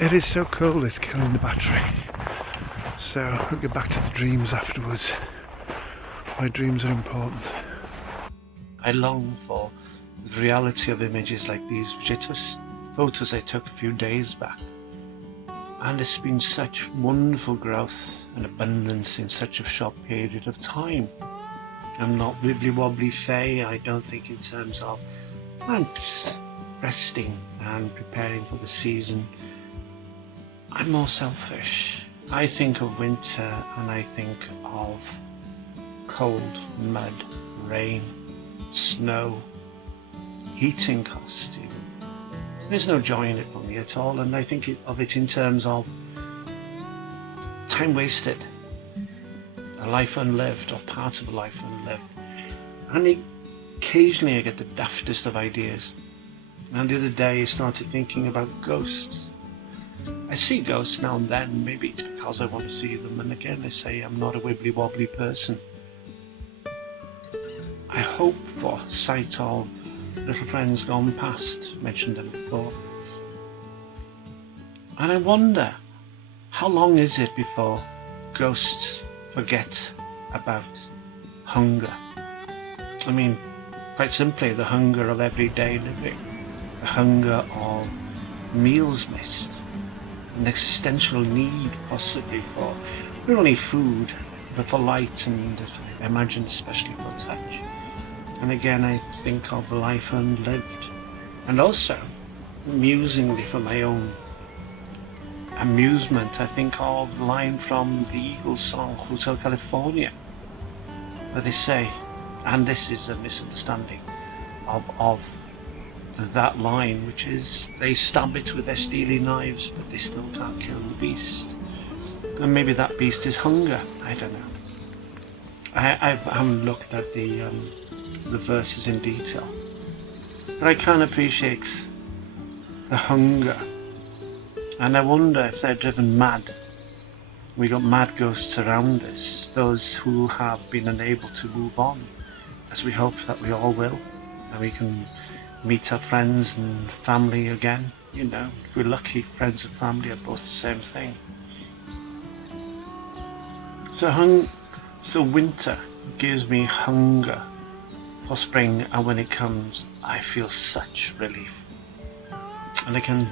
It is so cold, it's killing the battery. So I'll get back to the dreams afterwards. My dreams are important. I long for the reality of images like these, which I took, photos I took a few days back. And it's been such wonderful growth and abundance in such a short period of time. I'm not wibbly-wobbly fey, I don't think in terms of plants resting and preparing for the season. I'm more selfish. I think of winter and I think of cold, mud, rain, snow, heating cost. There's no joy in it for me at all, and I think of it in terms of time wasted, a life unlived, or part of a life unlived. And occasionally I get the daftest of ideas. And the other day I started thinking about ghosts. I see ghosts now and then, maybe it's because I want to see them, and again I say I'm not a wibbly-wobbly person. I hope for sight of little friends gone past, mentioned them before. And I wonder, how long is it before ghosts forget about hunger? I mean, quite simply, the hunger of everyday living, the hunger of meals missed, an existential need possibly for not only food, but for light, and I imagine especially for touch. And again, I think of life unlived, and also, amusingly for my own amusement, I think of the line from the Eagles song Hotel California, where they say, and this is a misunderstanding of that line, which is, they stab it with their steely knives, but they still can't kill the beast. And maybe that beast is hunger, I don't know. I haven't looked at the verses in detail, but I can appreciate the hunger, and I wonder if they're driven mad. We got mad ghosts around us, those who have been unable to move on, as we hope that we all will, and we can meet our friends and family again. You know, if we're lucky, friends and family are both the same thing. So winter gives me hunger for spring, and when it comes, I feel such relief. And I can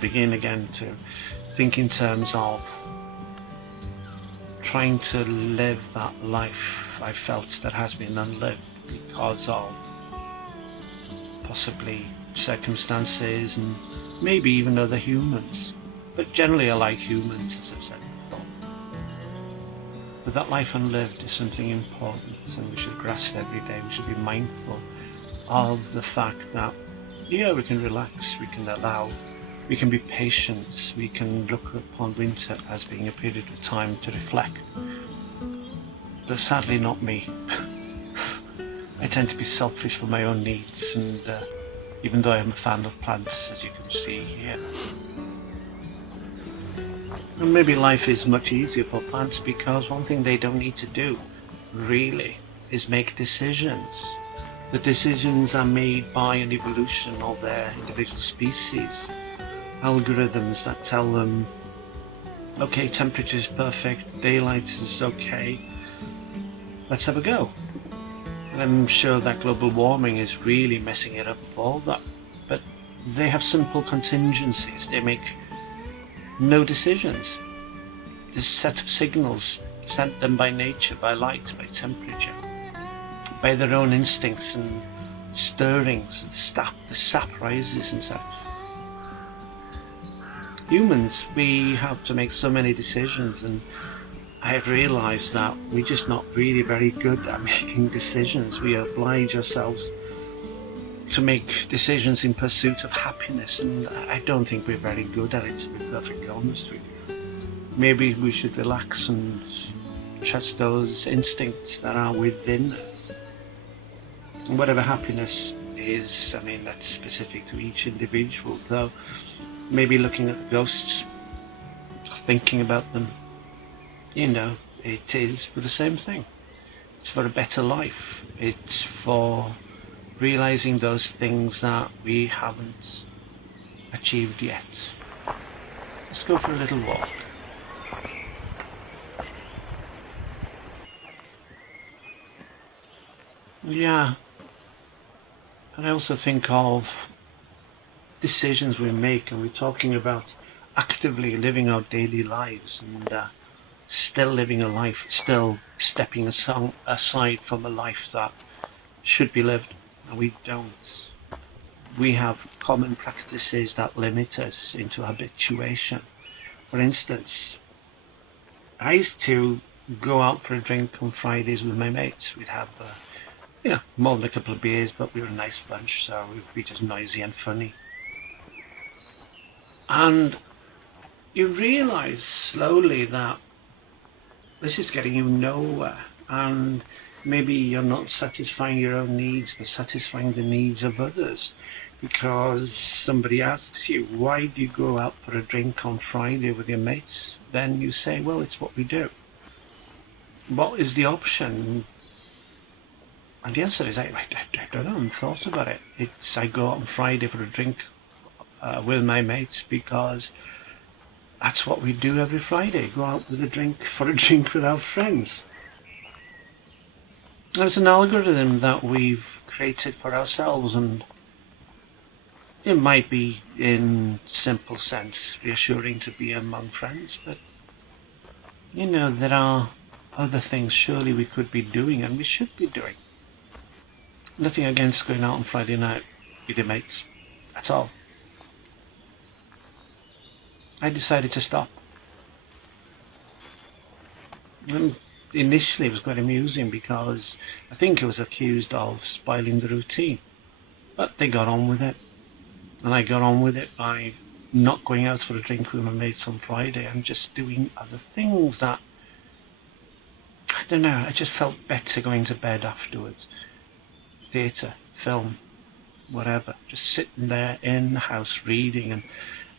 begin again to think in terms of trying to live that life I felt that has been unlived because of possibly circumstances and maybe even other humans. But generally I like humans, as I've said before. But that life unlived is something important, and we should grasp every day. We should be mindful of the fact that, yeah, we can relax, we can allow, we can be patient, we can look upon winter as being a period of time to reflect. But sadly not me. I tend to be selfish for my own needs, and even though I am a fan of plants, as you can see here. And maybe life is much easier for plants because one thing they don't need to do, really, is make decisions. The decisions are made by an evolution of their individual species. Algorithms that tell them, okay, temperature is perfect, daylight is okay, let's have a go. And I'm sure that global warming is really messing it up for all that. But they have simple contingencies. They make no decisions. This set of signals sent them by nature, by light, by temperature, by their own instincts and stirrings, and the sap rises and such. Humans, we have to make so many decisions, and I have realised that we're just not really very good at making decisions. We oblige ourselves to make decisions in pursuit of happiness, and I don't think we're very good at it, to be perfectly honest with you. Maybe we should relax and trust those instincts that are within us. And whatever happiness is, I mean, that's specific to each individual, though maybe looking at the ghosts, thinking about them, you know, it is for the same thing. It's for a better life. It's for realizing those things that we haven't achieved yet. Let's go for a little walk. Yeah, but I also think of decisions we make, and we're talking about actively living our daily lives and still living a life, still stepping aside from a life that should be lived, and we don't. We have common practices that limit us into habituation. For instance, I used to go out for a drink on Fridays with my mates. We'd have, more than a couple of beers, but we were a nice bunch, so we'd be just noisy and funny. And you realise slowly that this is getting you nowhere, and maybe you're not satisfying your own needs, but satisfying the needs of others. Because somebody asks you, why do you go out for a drink on Friday with your mates? Then you say, well, it's what we do. What is the option? And the answer is, I don't know, I haven't thought about it. I go out on Friday for a drink with my mates because that's what we do every Friday. Go out for a drink with our friends. It's an algorithm that we've created for ourselves, and it might be, in simple sense, reassuring to be among friends, but there are other things surely we could be doing, and we should be doing. Nothing against going out on Friday night with your mates at all. I decided to stop. And initially it was quite amusing because I think I was accused of spoiling the routine, but they got on with it. And I got on with it by not going out for a drink with my mates on Friday and just doing other things that, I don't know, I just felt better going to bed afterwards. Theatre, film, whatever. Just sitting there in the house reading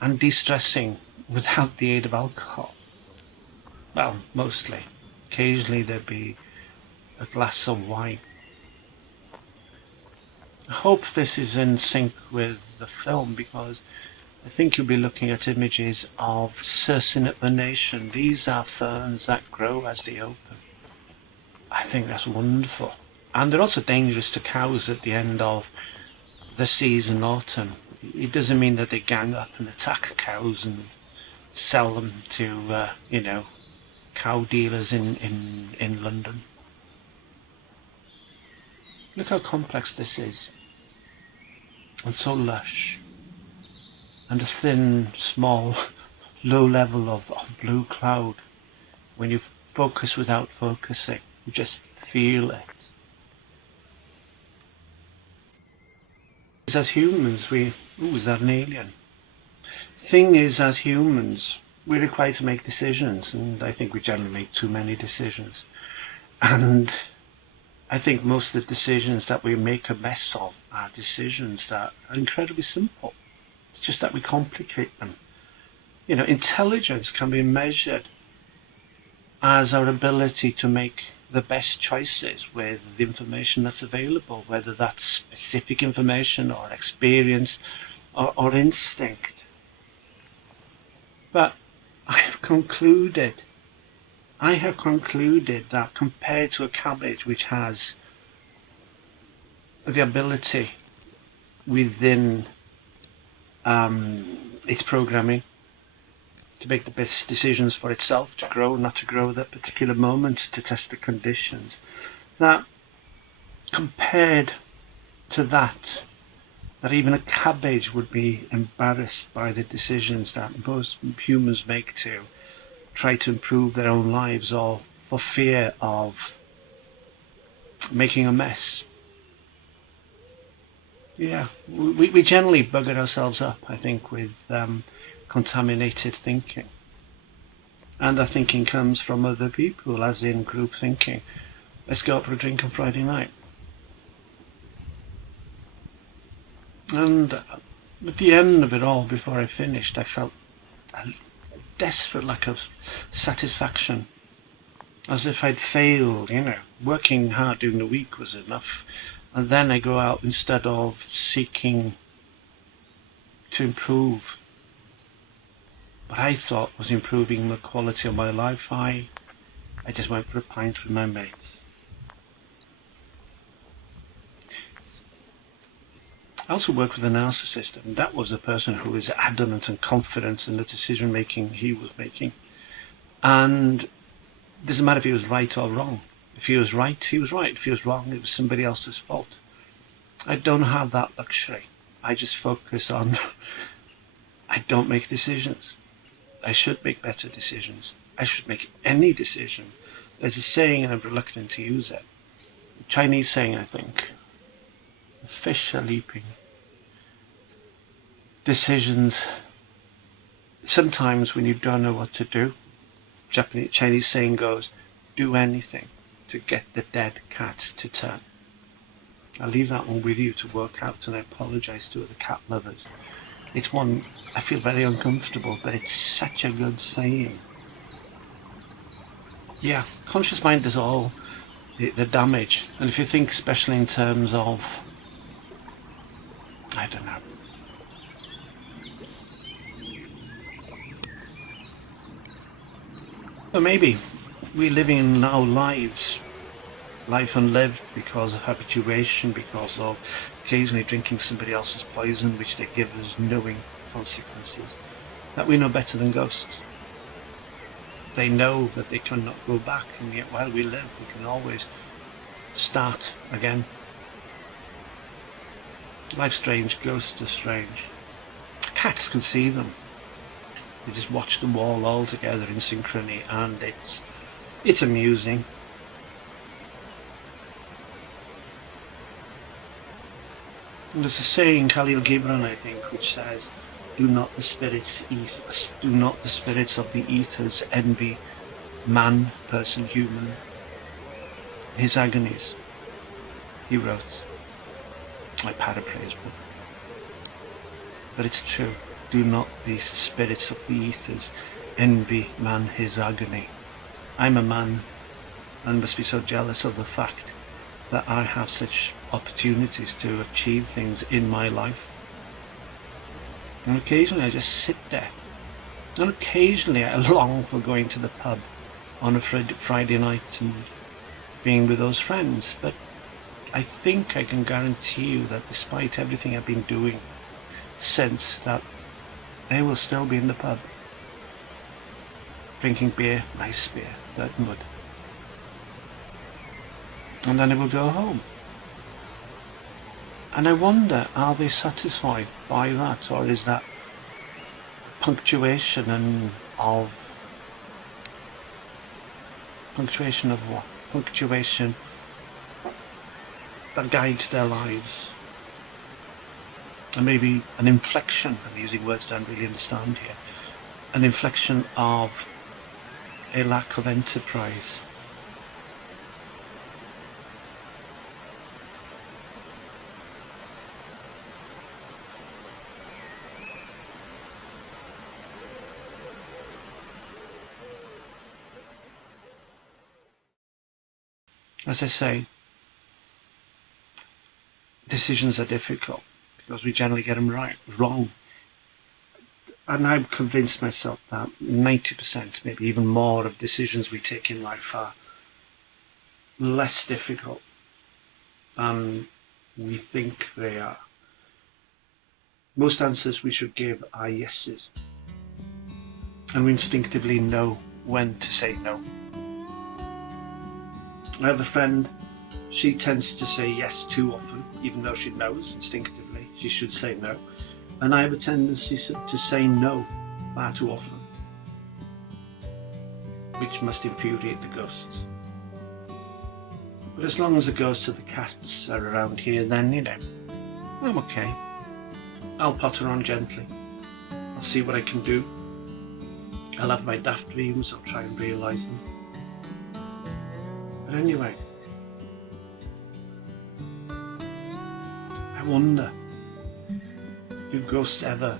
and de-stressing without the aid of alcohol. Well, mostly. Occasionally there'd be a glass of wine. I hope this is in sync with the film, because I think you'll be looking at images of Circinate venation. These are ferns that grow as they open. I think that's wonderful. And they're also dangerous to cows at the end of the season, autumn. It doesn't mean that they gang up and attack cows and sell them to, cow dealers in London. Look how complex this is. And so lush. And a thin, small, low level of blue cloud. When you focus without focusing, you just feel it. As humans, is that an alien? Thing is, as humans, we're required to make decisions, and I think we generally make too many decisions. And I think most of the decisions that we make a mess of are decisions that are incredibly simple. It's just that we complicate them. Intelligence can be measured as our ability to make the best choices with the information that's available, whether that's specific information or experience or instinct. But I have concluded that compared to a cabbage, which has the ability within its programming to make the best decisions for itself, to grow, not to grow at that particular moment, to test the conditions, that compared to that even a cabbage would be embarrassed by the decisions that most humans make to try to improve their own lives, or for fear of making a mess. Yeah, we generally bugger ourselves up, I think, with contaminated thinking. And the thinking comes from other people, as in group thinking. Let's go out for a drink on Friday night. And at the end of it all, before I finished, I felt a desperate lack of satisfaction. As if I'd failed, working hard during the week was enough. And then I go out instead of seeking to improve, what I thought was improving the quality of my life, I just went for a pint with my mates. I also worked with a narcissist, and that was a person who was adamant and confident in the decision making he was making. And it doesn't matter if he was right or wrong. If he was right, he was right. If he was wrong, it was somebody else's fault. I don't have that luxury. I just focus on, I don't make decisions. I should make better decisions. I should make any decision. There's a saying, and I'm reluctant to use it. A Chinese saying, I think. The fish are leaping. Decisions. Sometimes when you don't know what to do, Chinese saying goes, do anything to get the dead cat to turn. I'll leave that one with you to work out, and I apologise to the cat lovers. It's one I feel very uncomfortable, but it's such a good saying. Yeah, conscious mind does all the damage. And if you think especially in terms of, I don't know, or maybe we're living our life unlived because of habituation, because of occasionally drinking somebody else's poison, which they give us knowing consequences, that we know better than ghosts. They know that they cannot go back, and yet while we live, we can always start again. Life's strange, ghosts are strange. Cats can see them. They just watch them all together in synchrony, and it's amusing. And there's a saying, Khalil Gibran, I think, which says, do not the spirits of the ethers envy man, person, human, his agonies. He wrote. I paraphrase, but it's true. Do not the spirits of the ethers envy man his agony. I'm a man and must be so jealous of the fact that I have such opportunities to achieve things in my life. And occasionally I just sit there. And occasionally I long for going to the pub on a Friday night and being with those friends. But I think I can guarantee you that despite everything I've been doing since, that they will still be in the pub. Drinking beer, nice beer, that mud. And then I will go home. And I wonder, are they satisfied by that, or is that punctuation of what? Punctuation that guides their lives. And maybe an inflection, I'm using words I don't really understand here, an inflection of a lack of enterprise. As I say, decisions are difficult because we generally get them wrong. And I've convinced myself that 90%, maybe even more, of decisions we take in life are less difficult than we think they are. Most answers we should give are yeses, and we instinctively know when to say no. I have a friend, she tends to say yes too often, even though she knows instinctively she should say no. And I have a tendency to say no far too often, which must infuriate the ghosts. But as long as the ghosts of the cats are around here, then, I'm okay. I'll potter on gently. I'll see what I can do. I'll have my daft dreams, I'll try and realise them. But anyway, I wonder, do ghosts ever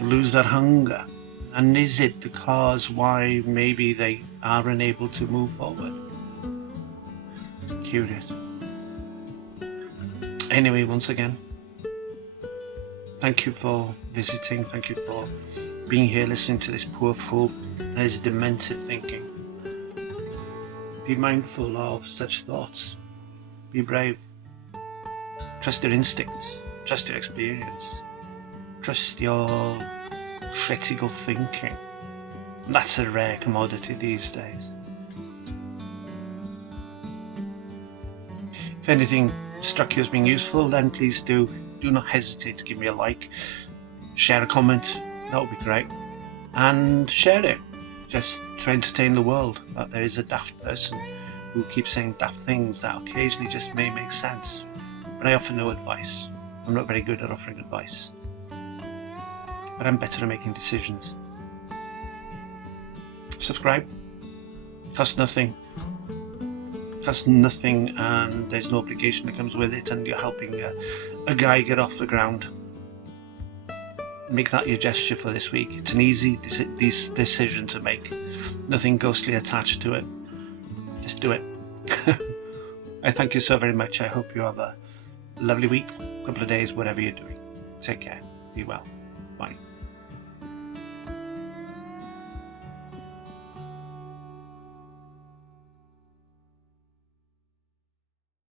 lose that hunger? And is it the cause why maybe they are unable to move forward? Curious. Anyway, once again, Thank you for visiting. Thank you for being here, listening to this poor fool and his demented thinking. Be mindful of such thoughts. Be brave. Trust your instincts. Trust your experience. Trust your critical thinking. That's a rare commodity these days. If anything struck you as being useful, then please do not hesitate to give me a like, share a comment, that would be great, and share it just to entertain the world that there is a daft person who keeps saying daft things that occasionally just may make sense. But I offer no advice. I'm not very good at offering advice, but I'm better at making decisions. Subscribe. Costs nothing. Costs nothing, and there's no obligation that comes with it, and you're helping a guy get off the ground. Make that your gesture for this week. It's an easy decision to make. Nothing ghostly attached to it. Just do it. I thank you so very much. I hope you have a lovely week, couple of days, whatever you're doing. Take care. Be well. Bye.